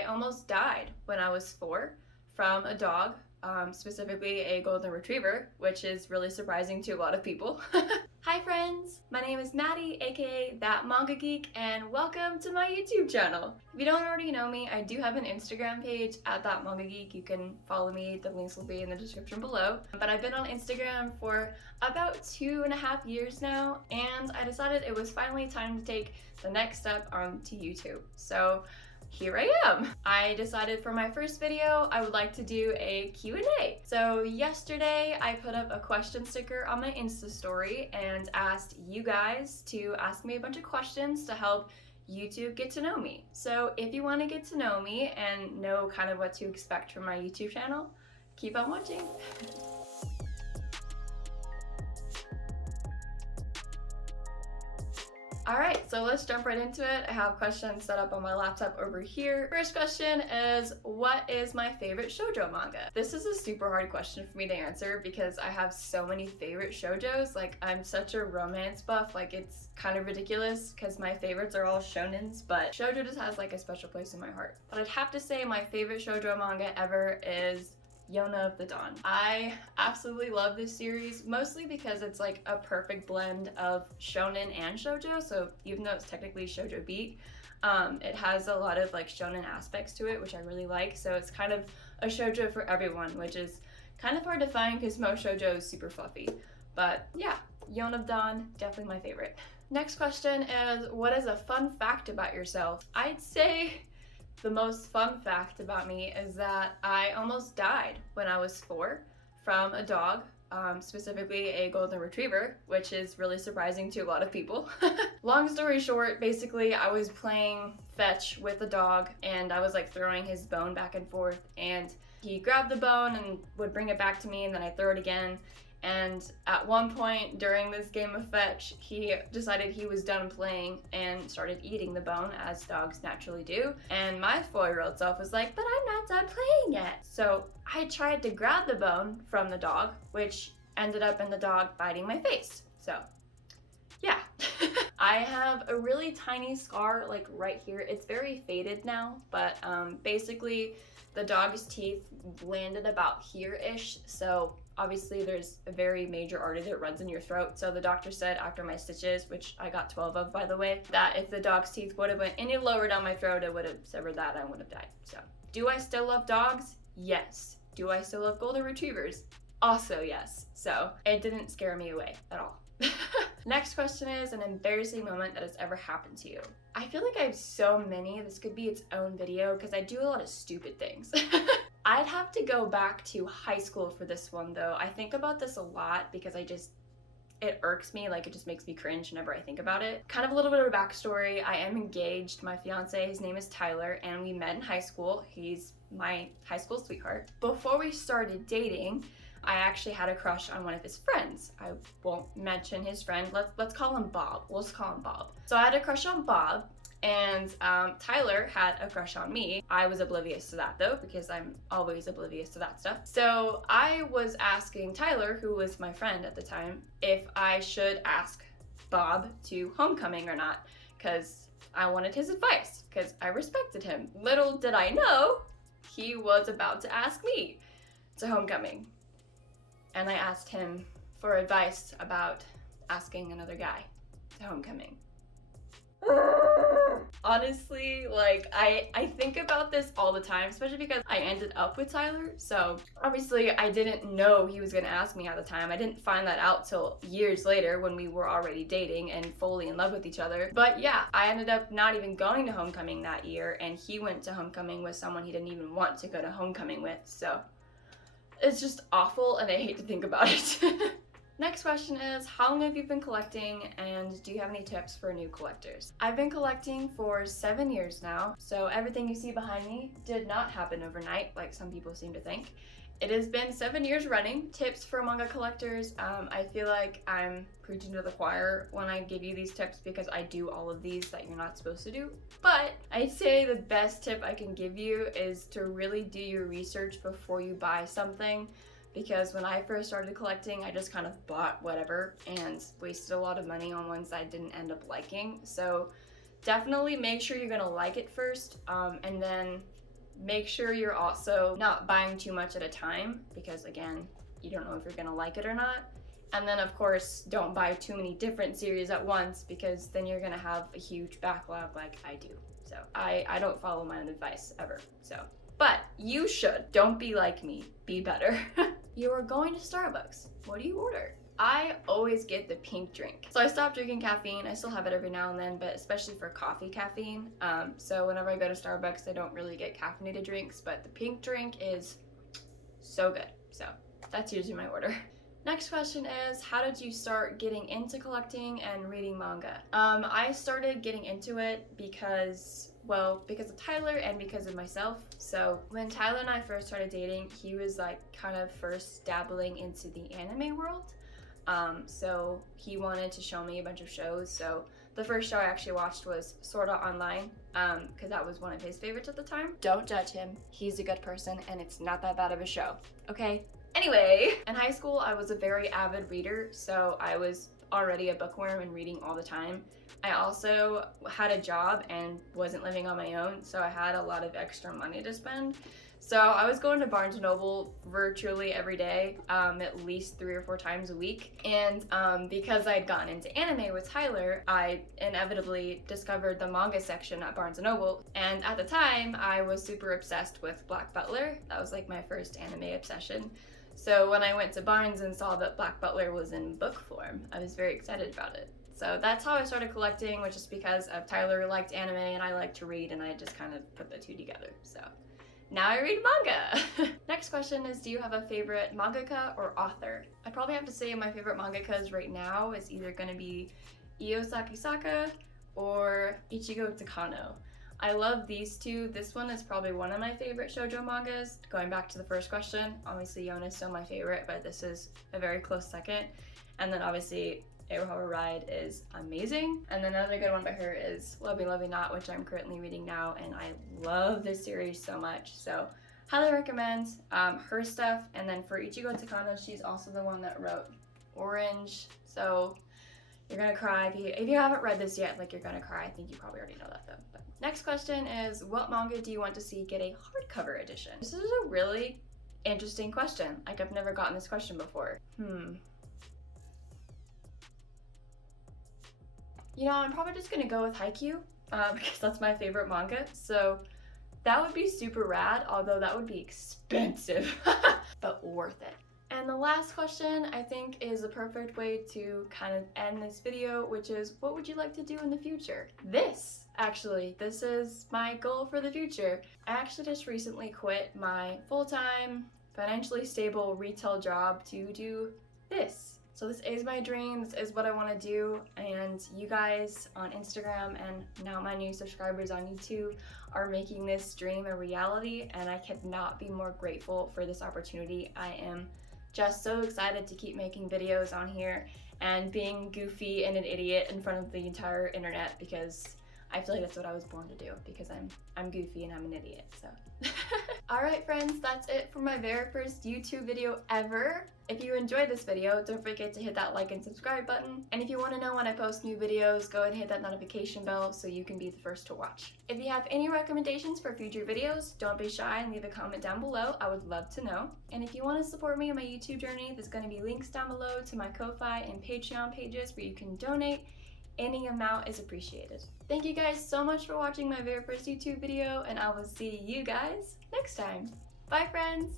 I almost died when I was 4 from a dog, specifically a golden retriever, which is really surprising to a lot of people. Hi friends! My name is Maddie, aka That Manga Geek, and welcome to my YouTube channel. If you don't already know me, I do have an Instagram page at That Manga Geek. You can follow me, the links will be in the description below. But I've been on Instagram for about 2.5 years now, and I decided it was finally time to take the next step onto YouTube. So here I am. I decided for my first video I would like to do a Q&A. So yesterday I put up a question sticker on my Insta story and asked you guys to ask me a bunch of questions to help YouTube get to know me. So if you want to get to know me and know kind of what to expect from my YouTube channel, keep on watching. Alright, so let's jump right into it. I have questions set up on my laptop over here. First question is, what is my favorite shoujo manga? This is a super hard question for me to answer because I have so many favorite shoujos. Like, I'm such a romance buff, like it's kind of ridiculous because my favorites are all shonens, but shoujo just has like a special place in my heart. But I'd have to say my favorite shoujo manga ever is Yona of the Dawn. I absolutely love this series, mostly because it's like a perfect blend of shonen and shoujo, so even though it's technically shoujo beat, it has a lot of like shonen aspects to it, which I really like, so it's kind of a shoujo for everyone, which is kind of hard to find because most shoujo is super fluffy. But yeah, Yona of Dawn, definitely my favorite. Next question is, what is a fun fact about yourself? I'd say the most fun fact about me is that I almost died when I was 4 from a dog, specifically a golden retriever, which is really surprising to a lot of people. Long story short, basically I was playing fetch with the dog and I was like throwing his bone back and forth, and he grabbed the bone and would bring it back to me, and then I throw it again. And at one point during this game of fetch, he decided he was done playing and started eating the bone, as dogs naturally do. And my 4-year-old self was like, but I'm not done playing yet. So I tried to grab the bone from the dog, which ended up in the dog biting my face. So yeah. I have a really tiny scar like right here. It's very faded now, but basically the dog's teeth landed about here-ish, so obviously there's a very major artery that runs in your throat. So the doctor said after my stitches, which I got 12 of by the way, that if the dog's teeth would have went any lower down my throat, it would have severed that and I would have died. So do I still love dogs? Yes. Do I still love golden retrievers? Also yes. So it didn't scare me away at all. Next question is an embarrassing moment that has ever happened to you. I feel like I have so many. This could be its own video because I do a lot of stupid things. I'd have to go back to high school for this one though. I think about this a lot because it irks me, like it just makes me cringe whenever I think about it. Kind of a little bit of a backstory. I am engaged. My fiance, his name is Tyler, and we met in high school. He's my high school sweetheart. Before we started dating, I actually had a crush on one of his friends. I won't mention his friend. Let's call him Bob. We'll just call him Bob. So I had a crush on Bob, and Tyler had a crush on me. I was oblivious to that though, because I'm always oblivious to that stuff. So I was asking Tyler, who was my friend at the time, if I should ask Bob to homecoming or not, because I wanted his advice, because I respected him. Little did I know, he was about to ask me to homecoming. And I asked him for advice about asking another guy to homecoming. Honestly, like, I think about this all the time, especially because I ended up with Tyler. So obviously I didn't know he was gonna ask me at the time. I didn't find that out till years later when we were already dating and fully in love with each other. But yeah, I ended up not even going to homecoming that year, and he went to homecoming with someone he didn't even want to go to homecoming with. So it's just awful and I hate to think about it. Next question is, how long have you been collecting, and do you have any tips for new collectors? I've been collecting for 7 years now, so everything you see behind me did not happen overnight like some people seem to think. It has been 7 years running. Tips for manga collectors, I feel like I'm preaching to the choir when I give you these tips because I do all of these that you're not supposed to do. But I'd say the best tip I can give you is to really do your research before you buy something, because when I first started collecting, I just kind of bought whatever and wasted a lot of money on ones I didn't end up liking. So definitely make sure you're gonna like it first, and then make sure you're also not buying too much at a time because, again, you don't know if you're gonna like it or not. And then, of course, don't buy too many different series at once because then you're gonna have a huge backlog like I do. So I don't follow my own advice ever. So, but you should. Don't be like me. Be better. You are going to Starbucks. What do you order? I always get the pink drink. So I stopped drinking caffeine. I still have it every now and then, but especially for coffee caffeine. So whenever I go to Starbucks, I don't really get caffeinated drinks, but the pink drink is so good. So that's usually my order. Next question is, how did you start getting into collecting and reading manga? I started getting into it because of Tyler and because of myself. So when Tyler and I first started dating, he was like kind of first dabbling into the anime world. So he wanted to show me a bunch of shows. So the first show I actually watched was Sword Art Online, because that was one of his favorites at the time. Don't judge him. He's a good person and it's not that bad of a show, okay? Anyway, in high school, I was a very avid reader, so I was already a bookworm and reading all the time. I also had a job and wasn't living on my own, so I had a lot of extra money to spend. So I was going to Barnes & Noble virtually every day, at least 3 or 4 times a week. And because I'd gotten into anime with Tyler, I inevitably discovered the manga section at Barnes & Noble. And at the time, I was super obsessed with Black Butler. That was like my first anime obsession. So when I went to Barnes and saw that Black Butler was in book form, I was very excited about it. So that's how I started collecting, which is because of Tyler liked anime and I like to read, and I just kind of put the two together. So now I read manga. Next question is, do you have a favorite mangaka or author? I'd probably have to say my favorite mangakas right now is either going to be Io Sakisaka or Ichigo Takano. I love these two. This one is probably one of my favorite shoujo mangas. Going back to the first question, obviously Yona is still my favorite, but this is a very close second. And then obviously Aoharu Ride is amazing. And then another good one by her is Love Me, Love Me Not, which I'm currently reading now, and I love this series so much. So highly recommend her stuff. And then for Ichigo Takano, she's also the one that wrote Orange. So you're gonna cry. If you haven't read this yet, like, you're gonna cry. I think you probably already know that though. But next question is, what manga do you want to see get a hardcover edition? This is a really interesting question. Like, I've never gotten this question before. You know, I'm probably just gonna go with Haikyuu, because that's my favorite manga. So that would be super rad, although that would be expensive, but worth it. And the last question, I think, is the perfect way to kind of end this video, which is, what would you like to do in the future? This is my goal for the future. I actually just recently quit my full-time, financially stable retail job to do this. So this is my dream, this is what I want to do, and you guys on Instagram and now my new subscribers on YouTube are making this dream a reality, and I could not be more grateful for this opportunity. I am just so excited to keep making videos on here and being goofy and an idiot in front of the entire internet, because I feel like that's what I was born to do, because I'm goofy and I'm an idiot, so. Alright friends, that's it for my very first YouTube video ever. If you enjoyed this video, don't forget to hit that like and subscribe button. And if you want to know when I post new videos, go ahead and hit that notification bell so you can be the first to watch. If you have any recommendations for future videos, don't be shy and leave a comment down below. I would love to know. And if you want to support me on my YouTube journey, there's going to be links down below to my Ko-Fi and Patreon pages where you can donate. Any amount is appreciated. Thank you guys so much for watching my very first YouTube video, and I will see you guys next time. Bye friends!